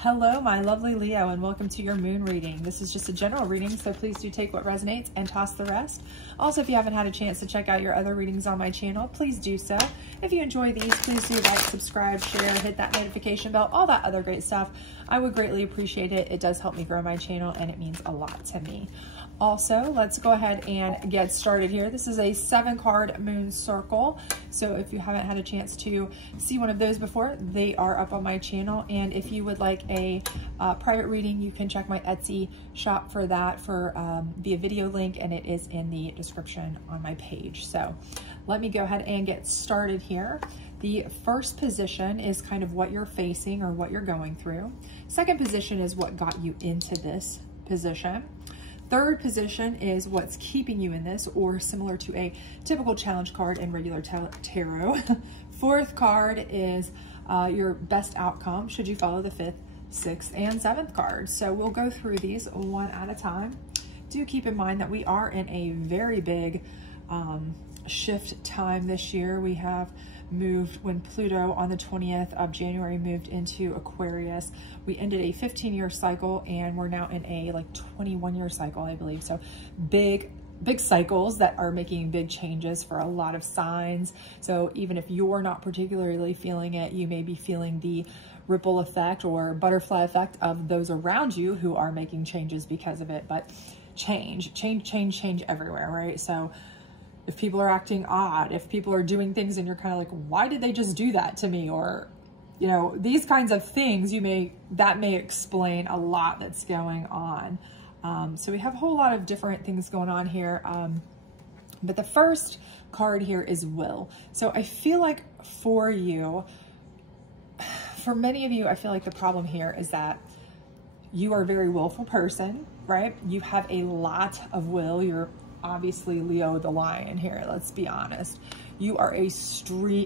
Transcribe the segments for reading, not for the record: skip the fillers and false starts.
Hello, my lovely Leo, and welcome to your moon reading. This is just a general reading, so please do take what resonates and toss the rest. Also, if you haven't had a chance to check out your other readings on my channel, please do so. If you enjoy these, please do like, subscribe, share, hit that notification bell, all that other great stuff. I would greatly appreciate it. It does help me grow my channel, and it means a lot to me. Also, let's go ahead and get started here. This is a 7-card moon circle. So if you haven't had a chance to see one of those before, they are up on my channel. And if you would like a private reading, you can check my Etsy shop for that via video link, and it is in the description on my page. So let me go ahead and get started here. The first position is kind of what you're facing or what you're going through. Second position is what got you into this position. Third position is what's keeping you in this, or similar to a typical challenge card in regular tarot. Fourth card is your best outcome should you follow the 5th, 6th, and 7th cards. So we'll go through these one at a time. Do keep in mind that we are in a very big shift time this year. We have moved when Pluto on the 20th of January moved into Aquarius. We ended a 15-year cycle and we're now in a 21-year cycle, I believe. So big cycles that are making big changes for a lot of signs. So even if you're not particularly feeling it, you may be feeling the ripple effect or butterfly effect of those around you who are making changes because of it. But change everywhere, right? So if people are acting odd, if people are doing things and you're kind of like, why did they just do that to me? Or, you know, these kinds of things, that may explain a lot that's going on. So we have a whole lot of different things going on here. But the first card here is will. So I feel like for many of you, I feel like the problem here is that you are a very willful person, right? You have a lot of will. You're obviously Leo the lion here, let's be honest. You are a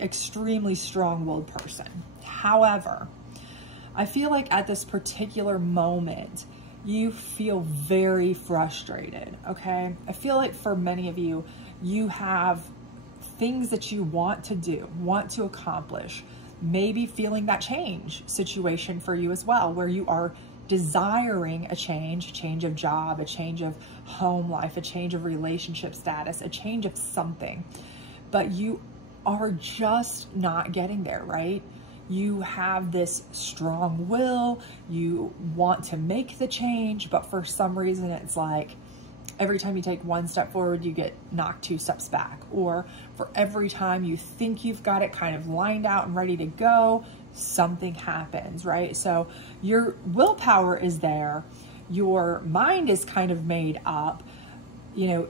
extremely strong-willed person. However, I feel like at this particular moment, you feel very frustrated, okay? I feel like for many of you, you have things that you want to do, want to accomplish, maybe feeling that change situation for you as well, where you are desiring a change of job, a change of home life, a change of relationship status, a change of something, but you are just not getting there, right? You have this strong will, you want to make the change, but for some reason it's like every time you take one step forward, you get knocked 2 steps back. Or for every time you think you've got it kind of lined out and ready to go, something happens, right? So your willpower is there. Your mind is kind of made up. You know,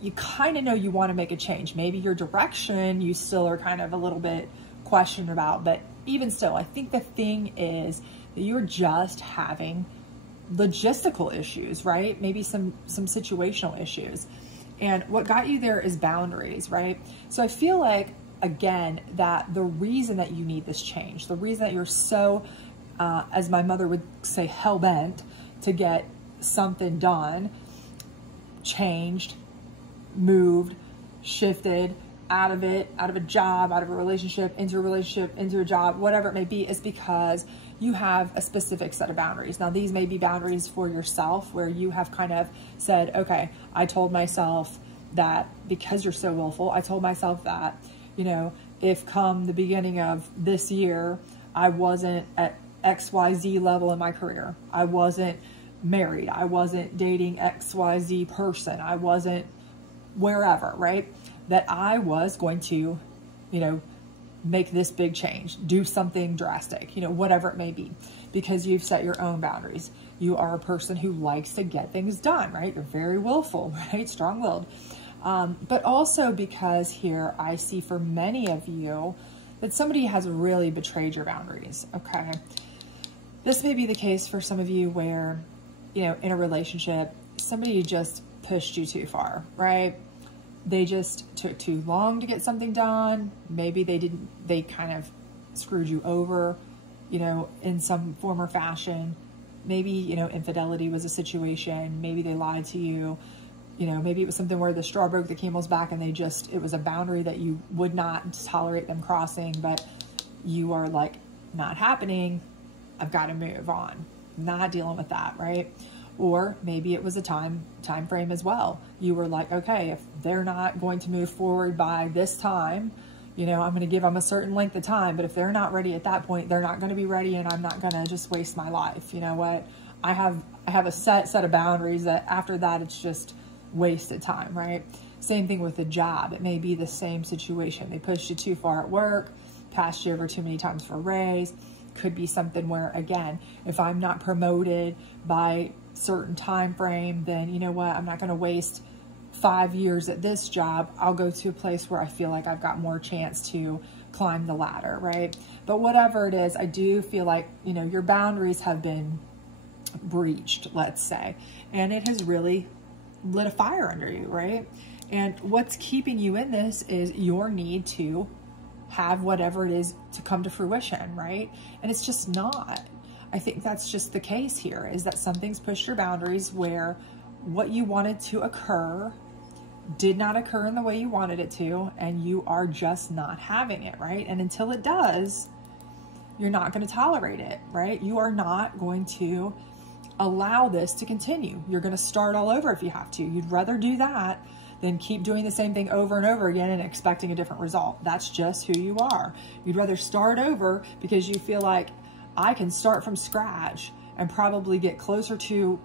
you kind of know you want to make a change. Maybe your direction, you still are kind of a little bit questioned about, but even still, I think the thing is that you're just having logistical issues, right? Maybe some situational issues. And what got you there is boundaries, right? So I feel like, again, that the reason that you need this change, the reason that you're so, as my mother would say, hell-bent to get something done, changed, moved, shifted out of a job, out of a relationship, into a job, whatever it may be, is because you have a specific set of boundaries. Now, these may be boundaries for yourself where you have kind of said, okay, I told myself that, because you're so willful, I told myself that, you know, if come the beginning of this year, I wasn't at XYZ level in my career, I wasn't married, I wasn't dating XYZ person, I wasn't wherever, right? That I was going to, you know, make this big change, do something drastic, you know, whatever it may be, because you've set your own boundaries. You are a person who likes to get things done, right? You're very willful, right? Strong-willed. But also because here I see for many of you that somebody has really betrayed your boundaries, okay? This may be the case for some of you where, you know, in a relationship, somebody just pushed you too far, right? They just took too long to get something done. Maybe they kind of screwed you over, you know, in some form or fashion. Maybe, you know, infidelity was a situation. Maybe they lied to you. You know, maybe it was something where the straw broke the camel's back and it was a boundary that you would not tolerate them crossing, but you are like, not happening. I've got to move on. Not dealing with that, right? Or maybe it was a time frame as well. You were like, okay, if they're not going to move forward by this time, you know, I'm going to give them a certain length of time, but if they're not ready at that point, they're not going to be ready, and I'm not going to just waste my life. You know what? I have a set of boundaries that after that, it's just wasted time, right? Same thing with the job. It may be the same situation. They pushed you too far at work, passed you over too many times for a raise. Could be something where, again, if I'm not promoted by certain time frame, then you know what? I'm not going to waste 5 years at this job. I'll go to a place where I feel like I've got more chance to climb the ladder, right? But whatever it is, I do feel like, you know, your boundaries have been breached, let's say, and it has really lit a fire under you, right? And what's keeping you in this is your need to have whatever it is to come to fruition, right? And it's just not. I think that's just the case here, is that something's pushed your boundaries where what you wanted to occur did not occur in the way you wanted it to, and you are just not having it, right? And until it does, you're not going to tolerate it, right? You are not going to allow this to continue. You're going to start all over if you have to. You'd rather do that than keep doing the same thing over and over again and expecting a different result. That's just who you are. You'd rather start over because you feel like, I can start from scratch and probably get closer to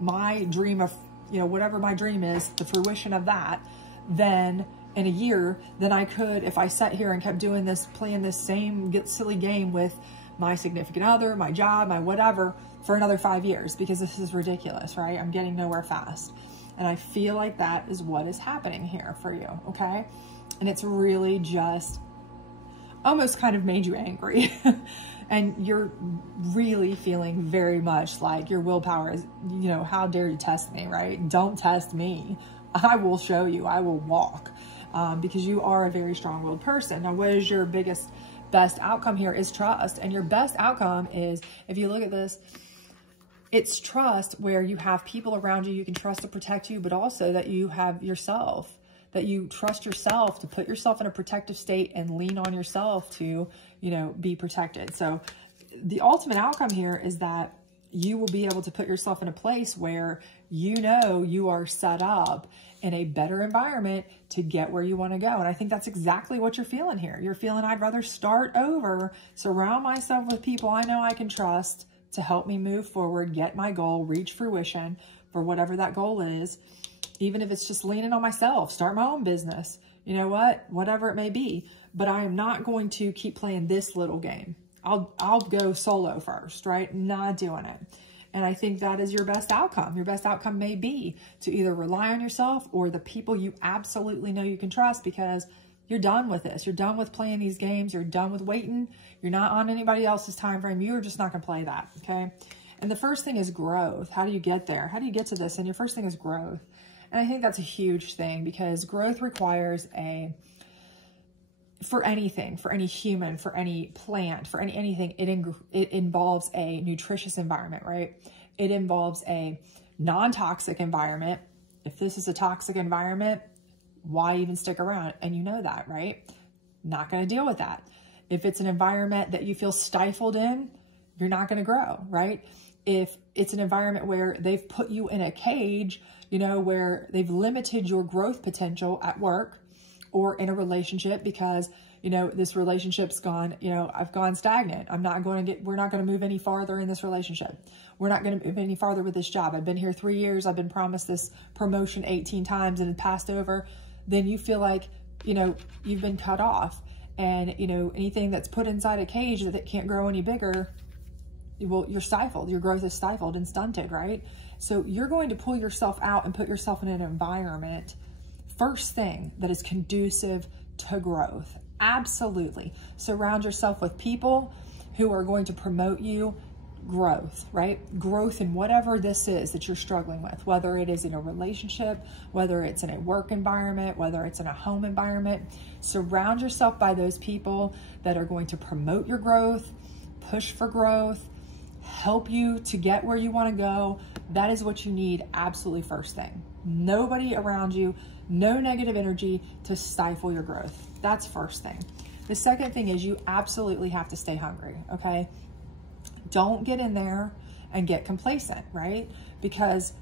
my dream of, you know, whatever my dream is, the fruition of that, than in a year than I could if I sat here and kept doing this, playing this same silly game with my significant other, my job, my whatever, for another 5 years, because this is ridiculous, right? I'm getting nowhere fast. And I feel like that is what is happening here for you, okay? And it's really just almost kind of made you angry. And you're really feeling very much like your willpower is, you know, how dare you test me, right? Don't test me. I will show you. I will walk, because you are a very strong-willed person. Now, what is your best outcome here is trust. And your best outcome is, if you look at this, it's trust where you have people around you can trust to protect you, but also that you have yourself, that you trust yourself to put yourself in a protective state and lean on yourself to, you know, be protected. So the ultimate outcome here is that you will be able to put yourself in a place where you know you are set up in a better environment to get where you want to go. And I think that's exactly what you're feeling here. You're feeling, I'd rather start over, surround myself with people I know I can trust to help me move forward, get my goal, reach fruition for whatever that goal is. Even if it's just leaning on myself, start my own business, you know what, whatever it may be. But I am not going to keep playing this little game. I'll go solo first, right? Not doing it. And I think that is your best outcome. Your best outcome may be to either rely on yourself or the people you absolutely know you can trust, because you're done with this. You're done with playing these games. You're done with waiting. You're not on anybody else's time frame. You're just not going to play that, okay? And the first thing is growth. How do you get there? How do you get to this? And your first thing is growth. And I think that's a huge thing, because growth requires for anything, for any human, for any plant, for anything, it involves a nutritious environment, right? It involves a non-toxic environment. If this is a toxic environment, why even stick around? And you know that, right? Not going to deal with that. If it's an environment that you feel stifled in, you're not going to grow, right? If it's an environment where they've put you in a cage, you know, where they've limited your growth potential at work or in a relationship because, you know, this relationship's gone, you know, I've gone stagnant. we're not going to move any farther in this relationship. We're not going to move any farther with this job. I've been here 3 years. I've been promised this promotion 18 times and passed over. Then you feel like, you know, you've been cut off, and, you know, anything that's put inside a cage that can't grow any bigger, well, you're stifled. Your growth is stifled and stunted, right? So you're going to pull yourself out and put yourself in an environment, first thing, that is conducive to growth. Absolutely. Surround yourself with people who are going to promote you growth, right? Growth in whatever this is that you're struggling with, whether it is in a relationship, whether it's in a work environment, whether it's in a home environment. Surround yourself by those people that are going to promote your growth, push for growth, help you to get where you want to go. That is what you need, absolutely first thing. Nobody around you, no negative energy to stifle your growth. That's first thing. The second thing is you absolutely have to stay hungry, okay? Don't get in there and get complacent, right? Because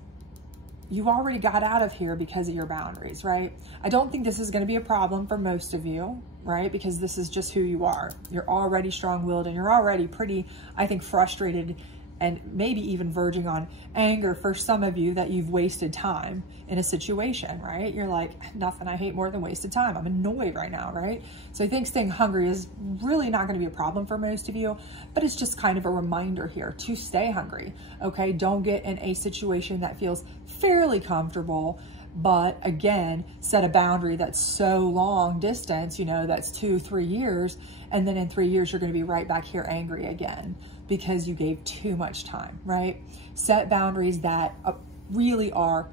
you already got out of here because of your boundaries, right? I don't think this is going to be a problem for most of you, right? Because this is just who you are. You're already strong-willed and you're already pretty, I think, frustrated and maybe even verging on anger for some of you that you've wasted time in a situation, right? You're like, nothing I hate more than wasted time. I'm annoyed right now, right? So I think staying hungry is really not going to be a problem for most of you, but it's just kind of a reminder here to stay hungry, okay? Don't get in a situation that feels fairly comfortable, but again, set a boundary that's so long distance, you know, that's 2-3 years, and then in 3 years, you're going to be right back here angry again because you gave too much time, right? Set boundaries that really are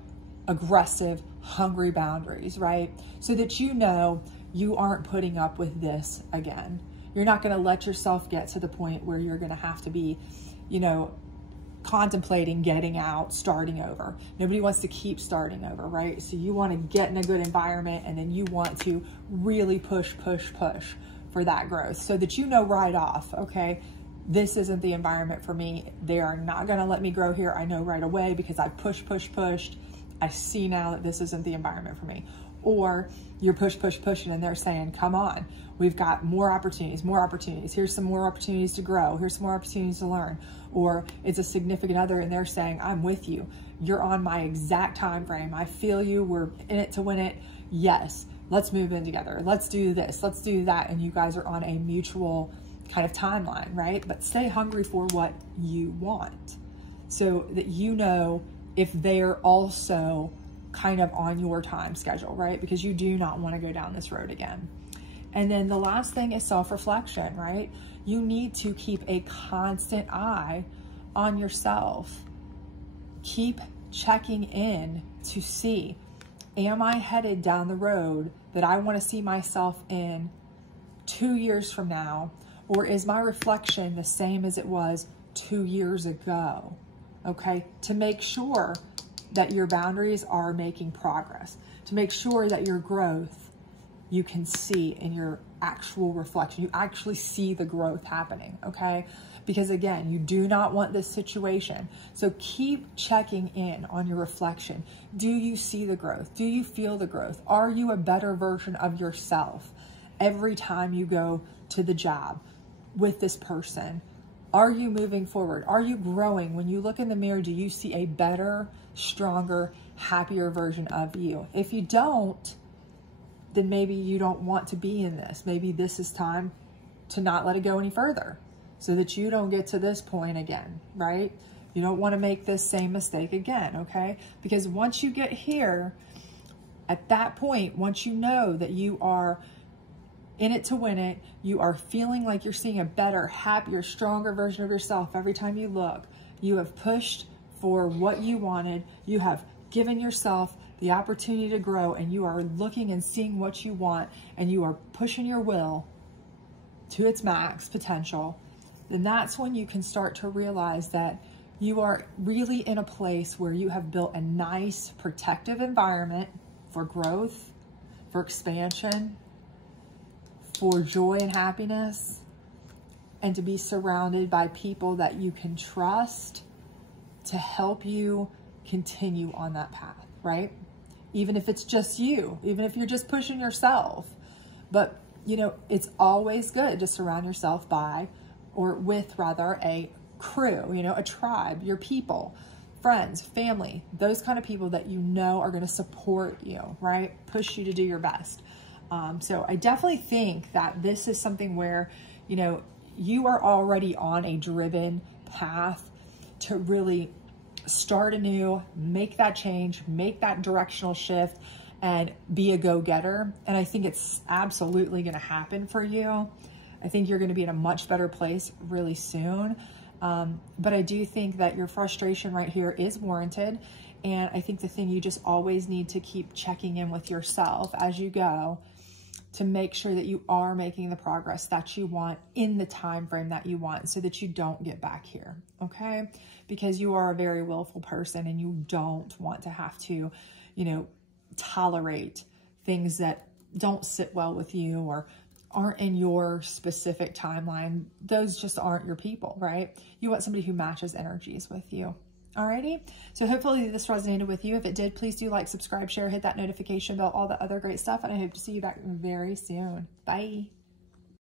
aggressive, hungry boundaries, right? So that you know you aren't putting up with this again. You're not going to let yourself get to the point where you're going to have to be, you know, contemplating getting out, starting over. Nobody wants to keep starting over, right? So you want to get in a good environment, and then you want to really push for that growth so that you know right off, okay, this isn't the environment for me. They are not going to let me grow here. I know right away because I pushed. I see now that this isn't the environment for me. Or you're pushing and they're saying, come on, we've got more opportunities. Here's some more opportunities to grow. Here's some more opportunities to learn. Or it's a significant other and they're saying, I'm with you. You're on my exact time frame. I feel you. We're in it to win it. Yes, let's move in together. Let's do this. Let's do that. And you guys are on a mutual kind of timeline, right? But stay hungry for what you want so that you know if they're also kind of on your time schedule, right? Because you do not want to go down this road again. And then the last thing is self-reflection, right? You need to keep a constant eye on yourself. Keep checking in to see, am I headed down the road that I want to see myself in 2 years from now? Or is my reflection the same as it was 2 years ago? Okay, to make sure that your boundaries are making progress, to make sure that your growth you can see in your actual reflection. You actually see the growth happening, okay? Because again, you do not want this situation. So keep checking in on your reflection. Do you see the growth? Do you feel the growth? Are you a better version of yourself every time you go to the job with this person? Are you moving forward? Are you growing? When you look in the mirror, do you see a better, stronger, happier version of you? If you don't, then maybe you don't want to be in this. Maybe this is time to not let it go any further so that you don't get to this point again, right? You don't want to make this same mistake again, okay? Because once you get here, at that point, once you know that you are in it to win it, you are feeling like you're seeing a better, happier, stronger version of yourself every time you look. You have pushed for what you wanted. You have given yourself the opportunity to grow, and you are looking and seeing what you want, and you are pushing your will to its max potential. Then that's when you can start to realize that you are really in a place where you have built a nice, protective environment for growth, for expansion, for joy and happiness, and to be surrounded by people that you can trust to help you continue on that path, right? Even if it's just you, even if you're just pushing yourself. But, you know, it's always good to surround yourself by, or with rather, a crew, you know, a tribe, your people, friends, family, those kind of people that you know are going to support you, right? Push you to do your best. So I definitely think that this is something where, you know, you are already on a driven path to really start anew, make that change, make that directional shift, and be a go-getter. And I think it's absolutely going to happen for you. I think you're going to be in a much better place really soon. But I do think that your frustration right here is warranted. And I think the thing you just always need to keep checking in with yourself as you go to make sure that you are making the progress that you want in the time frame that you want so that you don't get back here, okay? Because you are a very willful person and you don't want to have to, you know, tolerate things that don't sit well with you or aren't in your specific timeline, those just aren't your people, right? You want somebody who matches energies with you. Alrighty, so hopefully this resonated with you. If it did, please do like, subscribe, share, hit that notification bell, all the other great stuff, and I hope to see you back very soon. Bye.